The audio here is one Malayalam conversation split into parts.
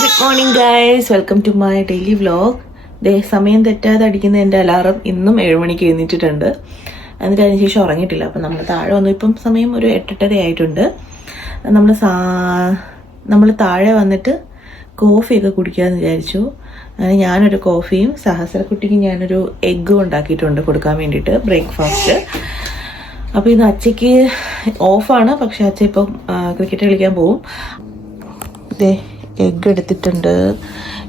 Good morning guys, welcome to my daily vlog. സമയം തെറ്റാതെ അടിക്കുന്ന എൻ്റെ അലാറം ഇന്നും 7 മണിക്ക് എഴുന്നേറ്റിട്ടുണ്ട്. എന്നിട്ട് അതിന് ശേഷം ഉറങ്ങിയിട്ടില്ല. അപ്പം നമ്മൾ താഴെ വന്നു. ഇപ്പം സമയം ഒരു 8:30 ആയിട്ടുണ്ട്. നമ്മൾ താഴെ വന്നിട്ട് കോഫിയൊക്കെ കുടിക്കാമെന്ന് വിചാരിച്ചു. അങ്ങനെ ഞാനൊരു കോഫിയും സഹസ്രക്കുട്ടിക്ക് ഞാനൊരു എഗ്ഗും ഉണ്ടാക്കിയിട്ടുണ്ട് കൊടുക്കാൻ വേണ്ടിയിട്ട് ബ്രേക്ക്ഫാസ്റ്റ്. അപ്പോൾ ഇന്ന് അച്ഛയ്ക്ക് ഓഫാണ്, പക്ഷെ അച്ഛ ഇപ്പം ക്രിക്കറ്റ് കളിക്കാൻ പോവും. ഇതേ എഗ്ഗ് എടുത്തിട്ടുണ്ട്.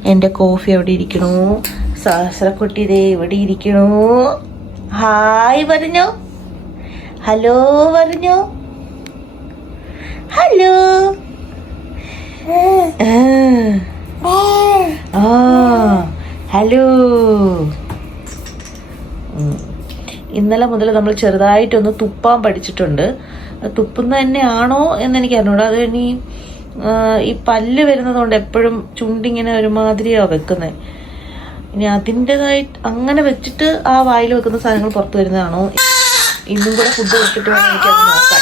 എൻ്റെ കോഫി എവിടെ ഇരിക്കണു? സഹസ്രക്കുട്ടി ഇതേ ഇവിടെ ഇരിക്കണു. ഹായ് പറഞ്ഞോ, ഹലോ പറഞ്ഞോ, ഹലോ. ഹലോ. ഇന്നലെ മുതൽ നമ്മൾ ചെറുതായിട്ടൊന്ന് തുപ്പാൻ പഠിച്ചിട്ടുണ്ട്. തുപ്പുന്ന തന്നെയാണോ എന്നെനിക്ക് അറിഞ്ഞൂടാ. അത് ഇനി ഈ പല്ല് വരുന്നത് കൊണ്ട് എപ്പോഴും ചുണ്ടിങ്ങനെ ഒരുമാതിരിയാ വെക്കുന്നത്. ഇനി അതിൻ്റെതായിട്ട് അങ്ങനെ വെച്ചിട്ട് ആ വായിൽ വെക്കുന്ന സാധനങ്ങൾ പുറത്ത് വരുന്നതാണോ? ഇന്നും കൂടെ ഫുഡ് കൊടുത്തിട്ട് വേണം എനിക്കത് നോക്കാൻ.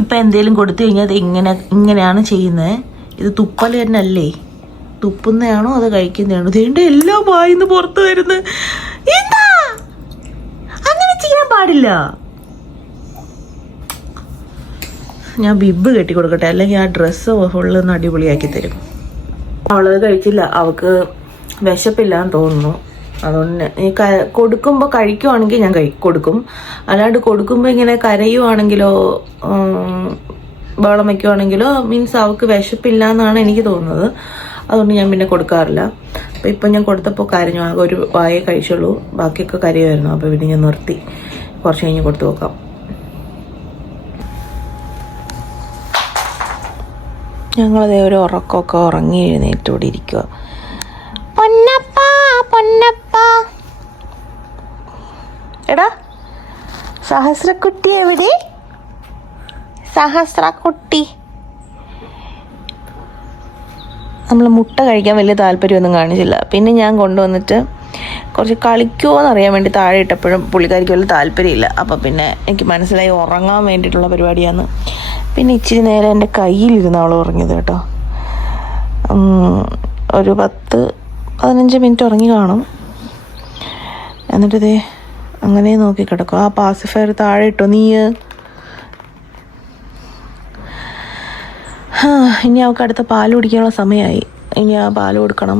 ഇപ്പം എന്തേലും കൊടുത്തു കഴിഞ്ഞാൽ അത് ഇങ്ങനെയാണ് ചെയ്യുന്നത്. ഇത് തുപ്പൽ തന്നെ അല്ലേ? തുപ്പുന്നതാണോ അത് കഴിക്കുന്നതാണോ? ഇതിൻ്റെ എല്ലാം വായിന്ന് പുറത്ത് വരുന്നത്. എന്താ അങ്ങനെ ചെയ്യാൻ പാടില്ല. ഞാൻ ബിബ് കെട്ടി കൊടുക്കട്ടെ, അല്ലെങ്കിൽ ആ ഡ്രസ്സ് ഫുള്ള് ഒന്ന് അടിപൊളിയാക്കി തരും. അവളത് കഴിച്ചില്ല, അവൾക്ക് വിശപ്പില്ലാന്ന് തോന്നുന്നു. അതുകൊണ്ട് ഈ കൊടുക്കുമ്പോൾ കഴിക്കുവാണെങ്കിൽ ഞാൻ കൊടുക്കും. അല്ലാണ്ട് കൊടുക്കുമ്പോൾ ഇങ്ങനെ കരയുവാണെങ്കിലോ ബഹളം വയ്ക്കുവാണെങ്കിലോ മീൻസ് അവൾക്ക് വിശപ്പില്ല എന്നാണ് എനിക്ക് തോന്നുന്നത്. അതുകൊണ്ട് ഞാൻ പിന്നെ കൊടുക്കാറില്ല. അപ്പോൾ ഇപ്പം ഞാൻ കൊടുത്തപ്പോൾ കരഞ്ഞു. ആകെ ഒരു വായേ കഴിച്ചുള്ളൂ, ബാക്കിയൊക്കെ കരയുമായിരുന്നു. അപ്പോൾ പിന്നെ ഞാൻ നിർത്തി. കുറച്ച് കഴിഞ്ഞ് കൊടുത്തു നോക്കാം. ഞങ്ങളതേ ഒരു ഉറക്കമൊക്കെ ഉറങ്ങി എഴുന്നേറ്റോടെ ഇരിക്കുക. പൊന്നപ്പ പൊന്നപ്പ, എടാ സഹസ്രക്കുട്ടി എവിടെ? സഹസ്രക്കുട്ടി. നമ്മൾ മുട്ട കഴിക്കാൻ വലിയ താല്പര്യമൊന്നും കാണിച്ചില്ല. പിന്നെ ഞാൻ കൊണ്ടുവന്നിട്ട് കുറച്ച് കളിക്കുമോ എന്നറിയാൻ വേണ്ടി താഴെ ഇട്ടപ്പോഴും പുള്ളിക്കാരിക്ക് വലിയ താല്പര്യമില്ല. അപ്പോൾ പിന്നെ എനിക്ക് മനസ്സിലായി ഉറങ്ങാൻ വേണ്ടിയിട്ടുള്ള പരിപാടിയാണ്. പിന്നെ ഇച്ചിരി നേരം എൻ്റെ കയ്യിലിരുന്ന് അവൾ ഉറങ്ങിയത് കേട്ടോ. ഒരു 10-15 മിനിറ്റ് ഉറങ്ങി കാണും. എന്നിട്ടിതേ അങ്ങനെ നോക്കി കിടക്കും. ആ പാസിഫയർ താഴെ ഇട്ടോ നീ? ഇനി അവൾക്ക് അടുത്ത പാല് കുടിക്കാനുള്ള സമയമായി. ഇനി ആ പാല് കൊടുക്കണം.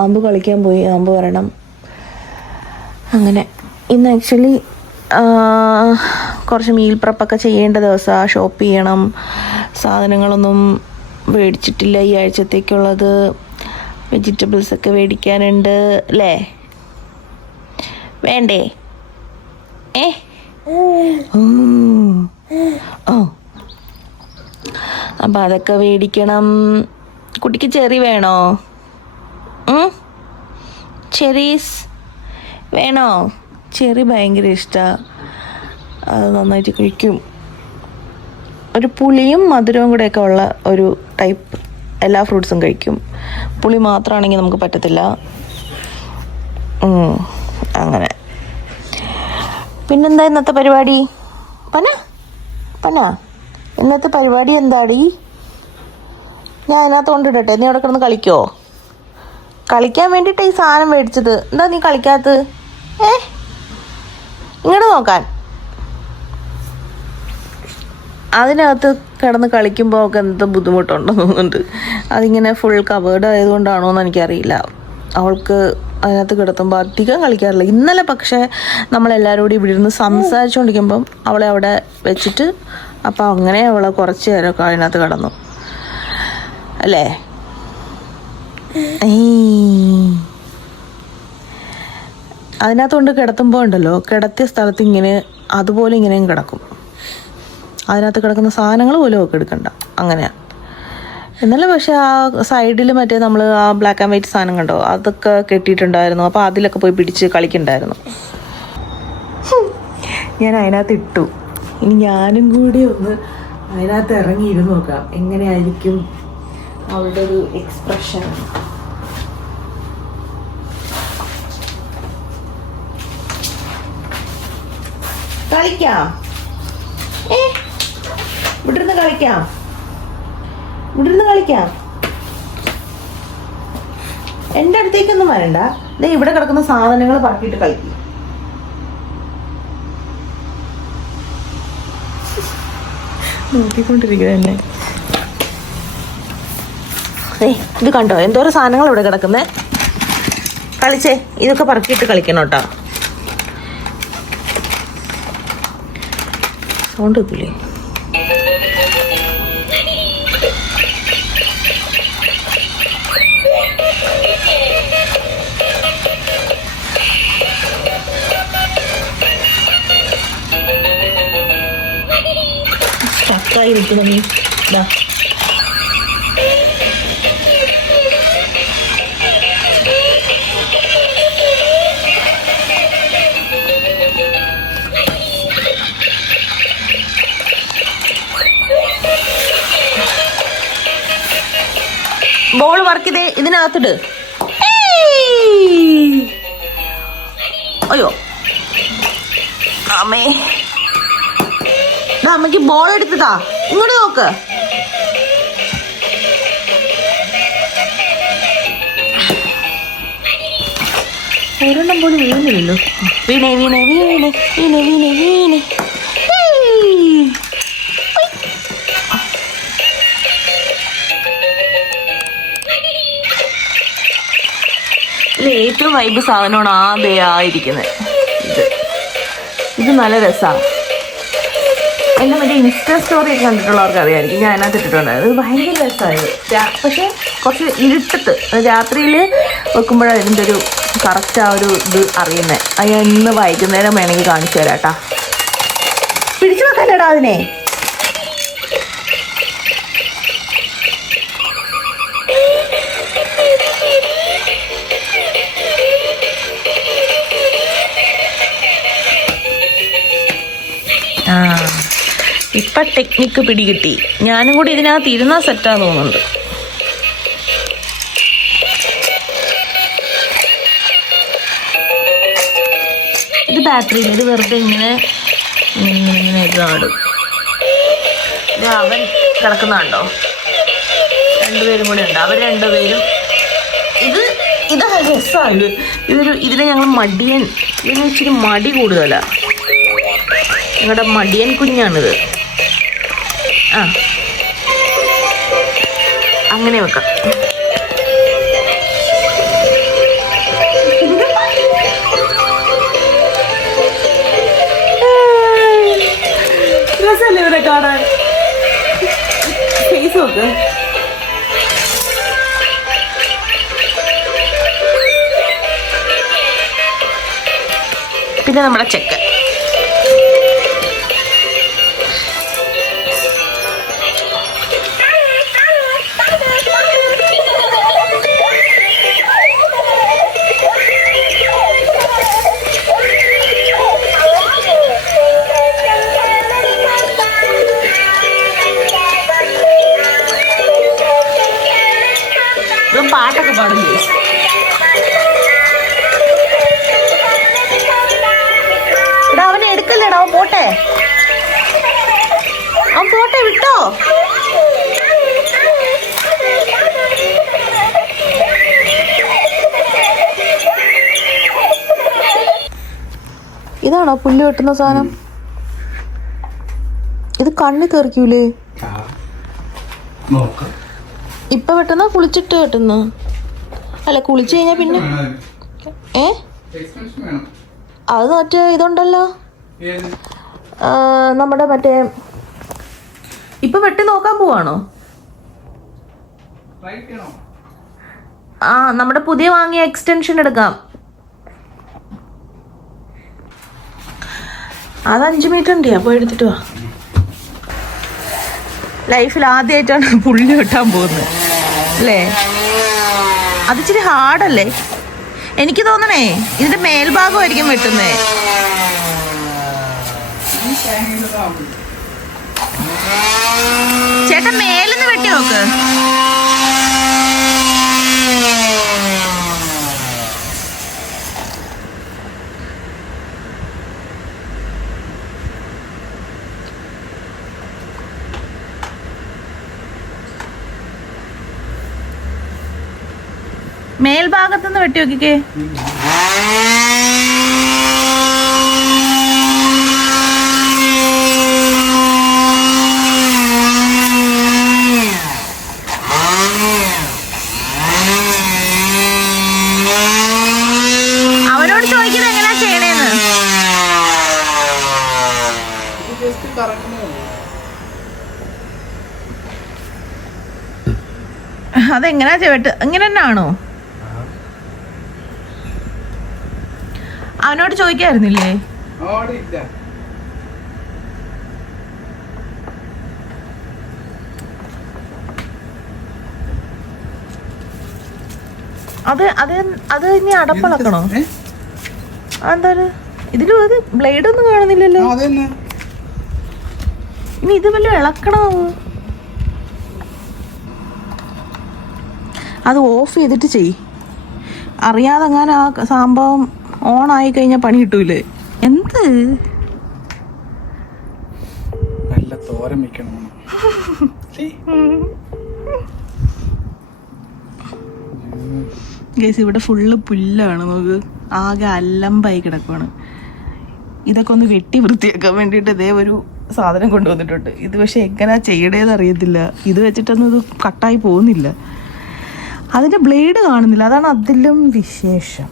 ആമ്പ് കളിക്കാൻ പോയി, ആമ്പ് വരണം. അങ്ങനെ ഇന്ന് ആക്ച്വലി കുറച്ച് മീൽ പ്രപ്പൊക്കെ ചെയ്യേണ്ട ദിവസമാണ്. ഷോപ്പ് ചെയ്യണം. സാധനങ്ങളൊന്നും മേടിച്ചിട്ടില്ല ഈ ആഴ്ചത്തേക്കുള്ളത്. വെജിറ്റബിൾസൊക്കെ മേടിക്കാനുണ്ട് അല്ലേ? വേണ്ടേ? അപ്പം അതൊക്കെ മേടിക്കണം. കുട്ടിക്ക് ചെറി വേണോ? ചെറീസ് വേണോ? ചെറി ഭയങ്കര ഇഷ്ടമാണ്. അത് നന്നായിട്ട് കഴിക്കും. ഒരു പുളിയും മധുരവും കൂടെയൊക്കെ ഉള്ള ഒരു ടൈപ്പ് എല്ലാ ഫ്രൂട്ട്സും കഴിക്കും. പുളി മാത്രമാണെങ്കിൽ നമുക്ക് പറ്റത്തില്ല. അങ്ങനെ. പിന്നെന്താ ഇന്നത്തെ പരിപാടി? പന ഇന്നത്തെ പരിപാടി എന്താടി? ഞാൻ അതിനകത്ത് കൊണ്ടിടട്ടെ, നീ അവിടെ കിടന്ന് കളിക്കോ? കളിക്കാൻ വേണ്ടിയിട്ട് ഈ സാധനം മേടിച്ചത്. എന്താ നീ കളിക്കാത്തത്? ഇങ്ങോട്ട് നോക്കാൻ. അതിനകത്ത് കിടന്ന് കളിക്കുമ്പോൾ ഒക്കെ എന്ത് ബുദ്ധിമുട്ടുണ്ടെന്ന് തോന്നുന്നുണ്ട്. അതിങ്ങനെ ഫുൾ കവേർഡ് ആയതുകൊണ്ടാണോ എന്ന് എനിക്കറിയില്ല. അവൾക്ക് അതിനകത്ത് കിടത്തുമ്പോൾ അധികം കളിക്കാറില്ല. ഇന്നലെ പക്ഷേ നമ്മളെല്ലാവരും കൂടി ഇവിടെ ഇരുന്ന് സംസാരിച്ചുകൊണ്ടിരിക്കുമ്പം അവളെ അവിടെ വെച്ചിട്ട് അപ്പം അങ്ങനെ അവളെ കുറച്ച് നേരമൊക്കെ അതിനകത്ത് കിടന്നു അല്ലേ? അതിനകത്ത് കൊണ്ട് കിടത്തുമ്പോൾ ഉണ്ടല്ലോ, കിടത്തിയ സ്ഥലത്ത് ഇങ്ങനെ അതുപോലെ ഇങ്ങനെയും കിടക്കും. അതിനകത്ത് കിടക്കുന്ന സാധനങ്ങൾ പോലും ഒക്കെ എടുക്കണ്ട. അങ്ങനെയാണ്. എന്നാലും പക്ഷേ ആ സൈഡിൽ മറ്റേ നമ്മൾ ആ ബ്ലാക്ക് ആൻഡ് വൈറ്റ് സാധനം കണ്ടോ, അതൊക്കെ കെട്ടിയിട്ടുണ്ടായിരുന്നു. അപ്പോൾ അതിലൊക്കെ പോയി പിടിച്ച് കളിക്കണ്ടായിരുന്നു. ഞാൻ അതിനകത്ത് ഇട്ടു. ഇനി ഞാനും കൂടി ഒന്ന് അതിനകത്ത് ഇറങ്ങിയിരുന്നു നോക്കാം എങ്ങനെയായിരിക്കും അവളുടെ ഒരു എക്സ്പ്രഷൻ. കളിക്കാം. ഇവിടെ ഇരുന്ന് കളിക്കാം, ഇവിടെ ഇരുന്ന് കളിക്കാം. എൻ്റെ അടുത്തേക്കൊന്നും വരണ്ട. ദേ ഇവിടെ കിടക്കുന്ന സാധനങ്ങൾ പറക്കിയിട്ട് കളിക്കും. നോക്കിക്കൊണ്ടിരിക്കുക തന്നെ. ഇത് കണ്ടോ എന്തോരം സാധനങ്ങൾ ഇവിടെ കിടക്കുന്നേ. കളിച്ചേ, ഇതൊക്കെ പറക്കിയിട്ട് കളിക്കണം കേട്ടോ. സൗണ്ട് വെക്കില്ലേ? സ്റ്റക്കായി നിൽക്കുന്ന നീ. ഇതാ ബോൾ വർക്ക് ചെയ്തേ, ഇതിനകത്തിട്. അയ്യോ അമ്മേ, അമ്മക്ക് ബോൾ എടുത്തതാ. ഇങ്ങോട്ട് നോക്ക്. ഒരെണ്ണം പോലും വീണില്ലല്ലോ. വീണേ വീണേ വീണേ വീണേ വീണേ വീണേ. ഇതിൽ ഏറ്റവും വൈബ് സാധനമാണ് ആയിരിക്കുന്നത്. ഇത് നല്ല രസമാണ്. എന്നെ മറ്റേ ഇൻസ്റ്റ സ്റ്റോറി ഒക്കെ കണ്ടിട്ടുള്ളവർക്ക് അറിയാമായിരിക്കും. ഞാൻ അതിനകത്ത് ഇട്ടിട്ടുണ്ടായിരുന്നു. ഇത് ഭയങ്കര രസമായത്. പക്ഷെ കുറച്ച് ഇരുട്ടത്ത് രാത്രിയിൽ വെക്കുമ്പോഴാണ് ഇതിൻ്റെ ഒരു കറക്റ്റ് ആ ഒരു ഇത് അറിയുന്നത്. അത് ഞാൻ ഇന്ന് വൈകുന്നേരം വേണമെങ്കിൽ കാണിച്ചു തരാം കേട്ടാ. പിടിച്ചു വെക്കാനടാ അതിനെ. ഇപ്പം ടെക്നിക്ക് പിടികിട്ടി. ഞാനും കൂടി ഇതിനകത്ത് ഇരുന്നാൽ സെറ്റാന്ന് തോന്നുന്നുണ്ട്. ഇത് ബാറ്ററിയിൽ, ഇത് വെറുതെ ഇങ്ങനെ ഇങ്ങനെ ഇത് ആടും. ഇത് അവൻ കിടക്കുന്നുണ്ടോ? രണ്ടുപേരും കൂടെ ഉണ്ട്. അവർ രണ്ടുപേരും ഇത് രസമാണ്. ഇതിനെ ഞങ്ങൾ മടിയൻ, ഇതിന് ഇച്ചിരി മടി കൂടുതലാണ്. ഞങ്ങളുടെ മടിയൻ കുഞ്ഞാണിത്. ആ അങ്ങനെ വെക്കാം. രസമല്ലേ ഇവരെ കാണാൻ? ഫേസ് നോക്ക്. പിന്നെ നമ്മുടെ ചെക്കൻ. പാട്ടൊക്കെ പാടില്ലേ? എടാ അവനെ എടുക്കല്ലേടാ, അവൻ പോട്ടെ, അവൻ പോട്ടെ, വിട്ടോ. ഇതാണോ പുല്ല് വെട്ടുന്ന സാധനം? ഇത് കണ്ണി തെറിക്കൂലേ? ഇപ്പൊ വെട്ടുന്ന കുളിച്ചിട്ട് വെട്ടുന്ന? അല്ല കുളിച്ചു കഴിഞ്ഞാ പിന്നെ അത് മറ്റേ ഇതുണ്ടല്ലോ, നമ്മുടെ മറ്റേ ഇപ്പൊ വെട്ടി നോക്കാൻ പോവാണോ? ആ നമ്മുടെ പുതിയ വാങ്ങിയ എക്സ്റ്റൻഷൻ എടുക്കാം. അത് 5 മീറ്റർ ഉണ്ട്. അപ്പൊ എടുത്തിട്ട് വാ. ലൈഫിൽ ആദ്യമായിട്ടാണ് പുള്ളി വെട്ടാൻ പോകുന്നത് അല്ലേ? അതിച്ചിരി ഹാർഡല്ലേ? എനിക്ക് തോന്നണേ ഇതിന്റെ മേൽഭാഗമായിരിക്കും വെട്ടുന്നേ. ചേട്ടൻ മേലെന്ന് വെട്ടി നോക്ക്. മേൽഭാഗത്തുനിന്ന് വെട്ടി നോക്കിക്കേ. അവരോട് ചോദിക്കുന്നത് എങ്ങനെയാ ചെയ്യണേന്ന്. അതെങ്ങനാ വെട്ട് ഇങ്ങനെ തന്നെ ആണോ? അവനോട് ചോദിക്കായിരുന്നില്ലേ? അത് അത് അത് ഇനി അടപ്പളക്കണോ? എന്താ ഇതിലും അത് ബ്ലേഡ് ഒന്നും കാണുന്നില്ലല്ലോ. ഇനി ഇത് വല്ല ഇളക്കണോ? അത് ഓഫ് ചെയ്തിട്ട് ചെയ്. അറിയാതെ അങ്ങനെ ആ സംഭവം ഓൺ ആയി കഴിഞ്ഞാൽ പണി കിട്ടൂലേ? എന്ത് നല്ല തോരൻ വെക്കണം. ഗൈസ്, ഇവിടെ ഫുള്ള് പുല്ലാണ്. നമുക്ക് ആകെ അല്ലമ്പായി കിടക്കുവാണ്. ഇതൊക്കെ ഒന്ന് വെട്ടി വൃത്തിയാക്കാൻ വേണ്ടിയിട്ട് ഇതേ ഒരു സാധനം കൊണ്ടുവന്നിട്ടുണ്ട്. ഇത് പക്ഷെ എങ്ങനെയാ ചെയ്യണേന്ന് അറിയത്തില്ല. ഇത് വെച്ചിട്ടൊന്നും ഇത് കട്ടായി പോകുന്നില്ല. അതിന്റെ ബ്ലേഡ് കാണുന്നില്ല. അതാണ് അതിലും വിശേഷം.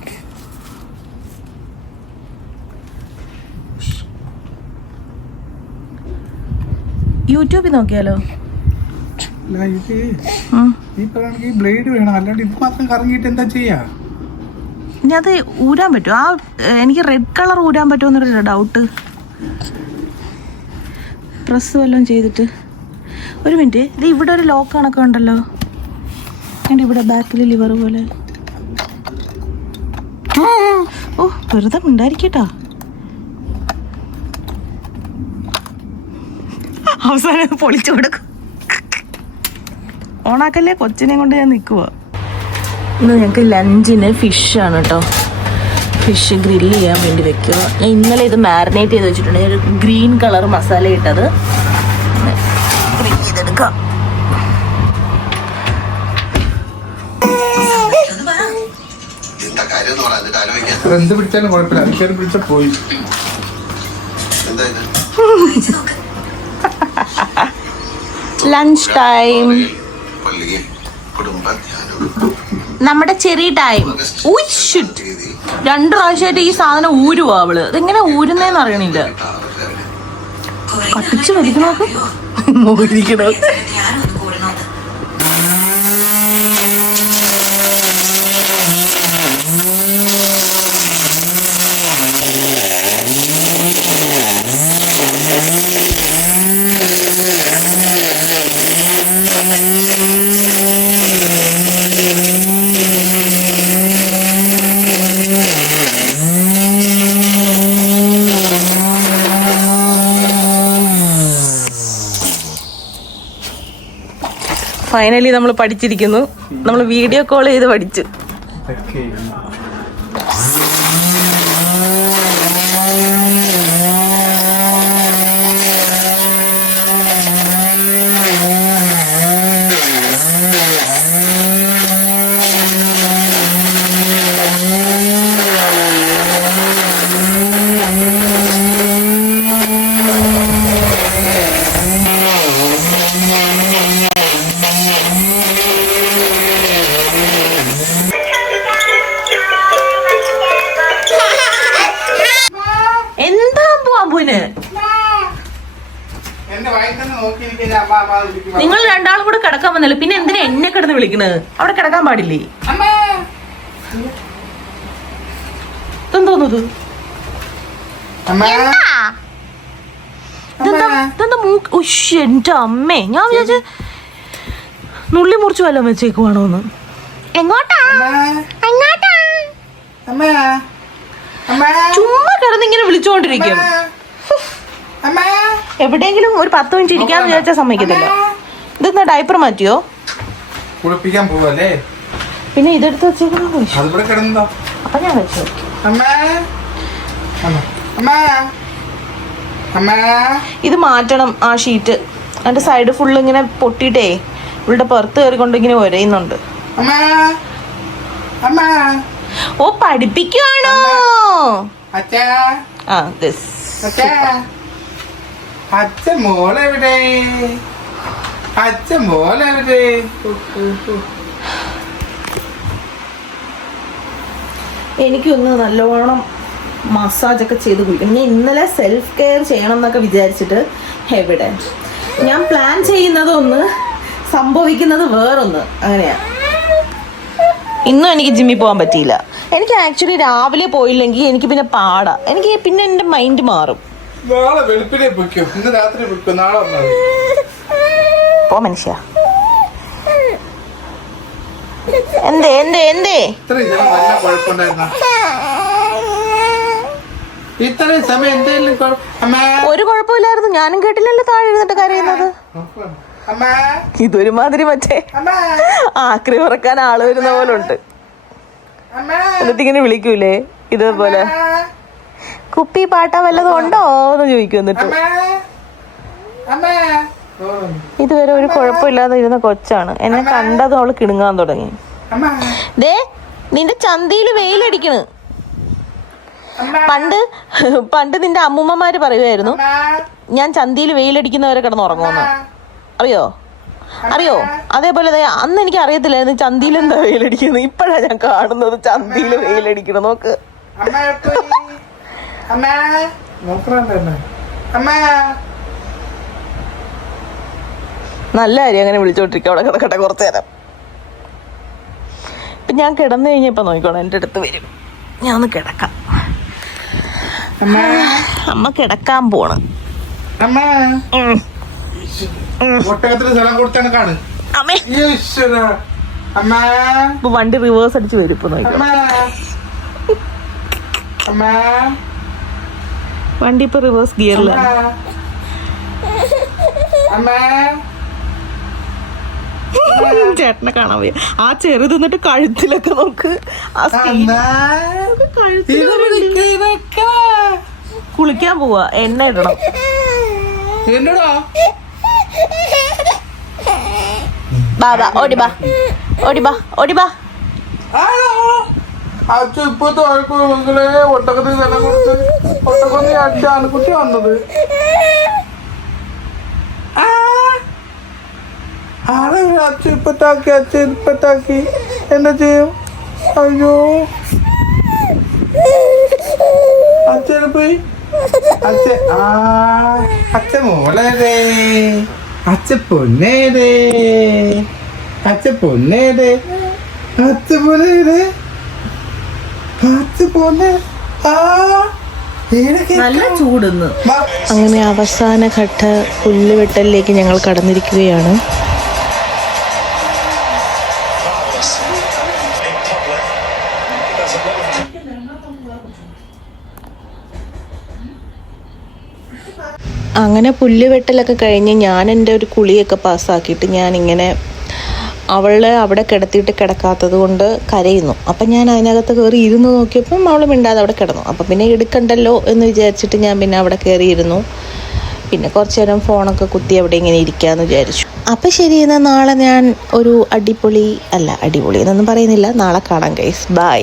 യൂട്യൂബിൽ നോക്കിയാലോ? ബ്ലേഡ് വേണം, അല്ലാണ്ട് ഇത് മാത്രം കറങ്ങിയിട്ട് എന്താ ചെയ്യാ? ഇനി അത് ഊരാൻ പറ്റുമോ? ആ എനിക്ക് റെഡ് കളർ ഊരാൻ പറ്റുമെന്നൊരു ഡൗട്ട്. പ്രസ് വല്ലതും ചെയ്തിട്ട് ഒരു മിനിറ്റ്. ഇത് ഇവിടെ ഒരു ലോക്ക് കണക്കെ ഉണ്ടല്ലോ. എൻ്റെ ഇവിടെ ബാക്കിൽ ലിവർ പോലെ. ഓ, വെറുതെ ഉണ്ടായിരിക്കട്ടാ. അവസാനം പൊളിച്ചു കൊടുക്കും. ഓണാക്കല്ലേ, കൊച്ചിനെ കൊണ്ട് ഞാൻ നിൽക്കുക. ഇന്ന് ഞങ്ങൾക്ക് ലഞ്ചിന് ഫിഷാണ് കേട്ടോ. ഫിഷ് ഗ്രില്ല് ചെയ്യാൻ വേണ്ടി വെക്കുക. ഞാൻ ഇന്നലെ ഇത് മാരിനേറ്റ് ചെയ്ത് വെച്ചിട്ടുണ്ട്. ഒരു ഗ്രീൻ കളർ മസാല ഇട്ടത് ഗ്രില്ല് ചെയ്തെടുക്കാം. എന്ത് പിടിച്ചാലും കുഴപ്പമില്ല. പിടിച്ച പോയി. ലഞ്ച് ടൈം, നമ്മുടെ ചെറിയ ടൈം. 2 പ്രാവശ്യമായിട്ട് ഈ സാധനം ഊരുവാ അവള്. അതെങ്ങനെ ഊരുന്നേന്ന് അറിയണില്ല. കത്തിച്ച് വലിക്കണോ? മോരിക്കണോ? ഫൈനലി നമ്മൾ പഠിച്ചിരിക്കുന്നു. നമ്മൾ വീഡിയോ കോൾ ചെയ്ത് പഠിച്ചു. നിങ്ങൾ രണ്ടാളും കൂടെ കിടക്കാൻ വന്നല്ലോ, പിന്നെ എന്തിനാ എന്നെ കിടന്ന് വിളിക്കണത്? അവിടെ കിടക്കാൻ പാടില്ലേ? തോന്നുന്നത് എന്റെ അമ്മേ, ഞാൻ വിചാരിച്ച നുള്ളി മുറിച്ചു വല്ലതും വെച്ചേക്കുവാണോന്ന്. എങ്ങോട്ടാ ചുമ്മാ കിടന്നിങ്ങനെ വിളിച്ചോണ്ടിരിക്കും. എവിടെയെങ്കിലും ഒരു 10 മിനിറ്റ് ഇരിക്കാന്ന് വിചാരിച്ചാൽ സമ്മതിക്കത്തില്ല. ഇതെന്നാ ഡയപ്പർ മാറ്റിയോ? കുളിപ്പിക്കാൻ പോവല്ലേ? പിന്നെ ഇതെടുത്ത് വെച്ചേക്കണോ? അപ്പൊ ഞാൻ വെച്ചു. ഇത് മാറ്റണം ആ ഷീറ്റ്. അതിന്റെ സൈഡ് ഫുള്ള് ഇങ്ങനെ പൊട്ടിയിട്ടേ ഇവളുടെ പുറത്ത് കയറിക്കൊണ്ട് ഇങ്ങനെ ഒരയുന്നുണ്ട്. അമ്മ ഓ പഠിപ്പിക്കുവാണോ? അച്ഛാ ആ this. അച്ഛാ അച്ഛൻ മോളെവിടെ? അച്ഛൻ മോളെവിടെ? എനിക്കൊന്ന് നല്ലോണം മസാജൊക്കെ ചെയ്ത് കുളിക്കണം. ഞാൻ ഇന്നലെ സെൽഫ് കെയർ ചെയ്യണം എന്നൊക്കെ വിചാരിച്ചിട്ട് എവിടെ ഞാൻ പ്ലാൻ ചെയ്യുന്നതൊന്ന് സംഭവിക്കുന്നത് വേറൊന്ന്. അങ്ങനെയാ. ഇന്നും എനിക്ക് ജിമ്മിൽ പോകാൻ പറ്റിയില്ല. എനിക്ക് ആക്ച്വലി രാവിലെ പോയില്ലെങ്കിൽ എനിക്ക് പിന്നെ പാടാ. എനിക്ക് പിന്നെ എൻ്റെ മൈൻഡ് മാറും. നാളെ വെളുപ്പിനെ പൊയ്ക്കോ, ഇന്ന് രാത്രി പൊയ്ക്കോ, നാളെ വന്നാൽ പോ മനുഷ്യ. എന്തേ എന്തേ എന്തേ ഇത്രയും ജനം വല്ല കുഴപ്പമുണ്ടായിരുന്ന ഇത്രയും സമയം എന്തെങ്കിലും ഒരു കുഴപ്പമില്ലായിരുന്നു. ഞാനും കേട്ടില്ലല്ലോ താഴെ ഇരുന്നിട്ട് കരയുന്നത്. ഇതൊരുമാതിരി മറ്റേ ആക്രി ഉറക്കാൻ ആള് വരുന്ന പോലെ ഉണ്ട്. എന്നിട്ട് ഇങ്ങനെ വിളിക്കൂലേ ഇതേപോലെ കുപ്പി പാട്ട വല്ലതും ഉണ്ടോ എന്ന് ചോദിക്കും. എന്നിട്ട് ഇതുവരെ ഒരു കുഴപ്പമില്ലാതെ ഇരുന്ന കൊച്ചാണ്. എന്നെ കണ്ടത് അവള് കിണുങ്ങാൻ തുടങ്ങി. ദേ നിന്റെ ചന്തയില് വെയിലടിക്കണ്. പണ്ട് നിന്റെ അമ്മൂമ്മമാര് പറയുമായിരുന്നു ഞാൻ ചന്തയിൽ വെയിലടിക്കുന്നവരെ കിടന്നുറങ്ങുമെന്ന്. അറിയോ? അതേപോലെ അന്ന് എനിക്ക് അറിയത്തില്ലായിരുന്നു ചന്തയിൽ എന്താ വെയിലടിക്കുന്നത്. ഇപ്പഴാ ഞാൻ കാണുന്നത് ചന്തയിൽ വെയിലടിക്കണം. നോക്ക്. നല്ല കാര്യം അങ്ങനെ വിളിച്ചോണ്ടിരിക്കും. അവിടെ കിടക്കട്ടെ കുറച്ചു നേരം. ഇപ്പൊ ഞാൻ കിടന്നു കഴിഞ്ഞപ്പോ നോക്കിക്കോണം എൻ്റെ അടുത്ത് വരും. ഞാൻ ഒന്ന് കിടക്കാം. അമ്മ കിടക്കാൻ പോണ്. ഇപ്പൊ വണ്ടി റിവേഴ്സ് അടിച്ച് വരും. ഇപ്പൊ നോക്കാം. വണ്ടി ഇപ്പൊ റിവേഴ്സ് ഗിയറിലാണ്. ചേട്ടനെ കാണാൻ പോയി. ആ ചെറുത് എന്നിട്ട് കഴുത്തിലൊക്കെ നോക്ക്. കുളിക്കാൻ പോവാ. എണ്ണ ഇടണം. ബാബാ ഓടിബാ ഓടിബാ ഓടിബാ. ഇപ്പൊ ഒട്ടകത്തിൽ സ്ഥലം കൊടുത്ത് ഒട്ടകൊന്നി അടിച്ച ആൺകുട്ടി വന്നത്. അച്ഛൻ ഇപ്പത്താക്കി എന്താ ചെയ്യും? അയ്യോ അച്ഛനെ പോയി. അച്ഛൻ മോളേതേ, അച്ഛൻ പൊന്നേതേ, അച്ഛൻ പൊന്നേതേ, അച്ഛൻ പൊന്നേതേ, അച്ഛൻ പൊന്നേ. നല്ല ചൂടുന്ന്. അങ്ങനെ അവസാനഘട്ട പുല്ലുവെട്ടലിലേക്ക് ഞങ്ങൾ കടന്നിരിക്കുകയാണ്. അങ്ങനെ പുല്ലുവെട്ടലൊക്കെ കഴിഞ്ഞ് ഞാൻ എൻ്റെ ഒരു കുളിയൊക്കെ പാസ്സാക്കിയിട്ട് ഞാനിങ്ങനെ അവളെ അവിടെ കിടത്തിയിട്ട് കിടക്കാത്തത് കൊണ്ട് കരയുന്നു. അപ്പം ഞാൻ അതിനകത്ത് കയറി ഇരുന്ന് നോക്കിയപ്പം അവൾ മിണ്ടാതെ അവിടെ കിടന്നു. അപ്പം പിന്നെ എടുക്കണ്ടല്ലോ എന്ന് വിചാരിച്ചിട്ട് ഞാൻ പിന്നെ അവിടെ കയറിയിരുന്നു. പിന്നെ കുറച്ച് നേരം ഫോണൊക്കെ കുത്തി അവിടെ ഇങ്ങനെ ഇരിക്കാമെന്ന് വിചാരിച്ചു. അപ്പം ശരി, എന്നാൽ നാളെ ഞാൻ ഒരു അടിപൊളി എന്നൊന്നും പറയുന്നില്ല. നാളെ കാണാം ഗൈസ്. ബൈ.